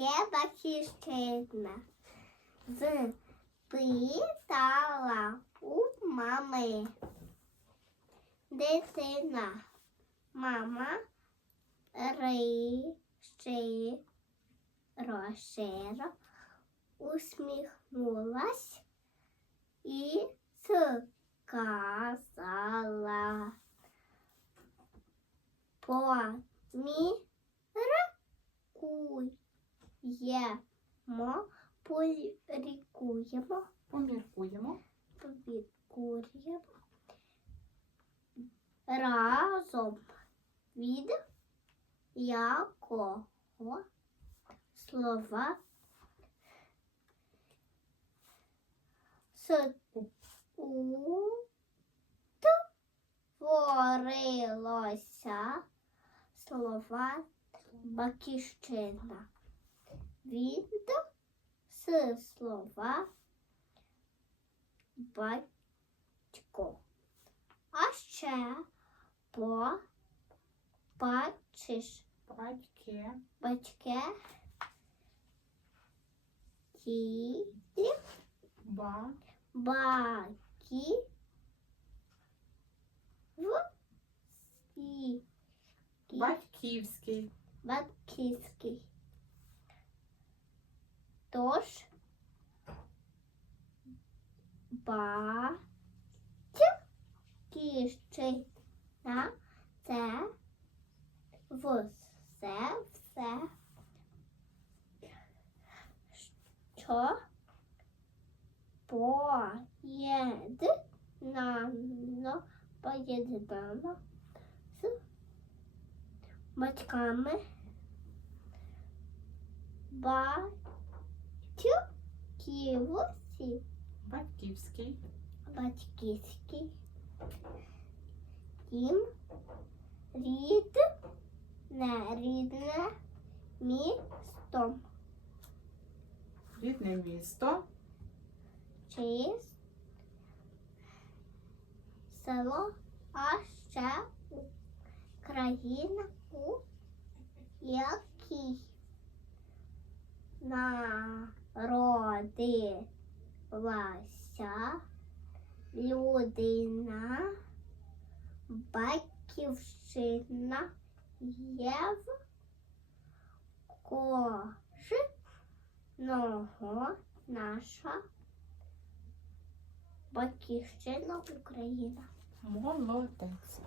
таке батьківщина? Спитала у мами. Дитина. Мама риши розширо усміхнулась і сказала. Поміркуємо, порікуємо, Поміркуємо. поміркуємо разом. Від якого слова? Створилося слова батьківщина від з слова батько. А ще по бачиш Батьки. батьки ті Ба. баки в сі Батьківський. батьківський. Тож батьківщина це все, все, що поєднано, поєднано з батьками. Батьківські, Батьківський. батьківські, їм рідне, рідне місто. Рідне місто. чи село, а ще країна, у якій народилася людина, батьківщина є в кожного наша батьківщина Україна. Молодець.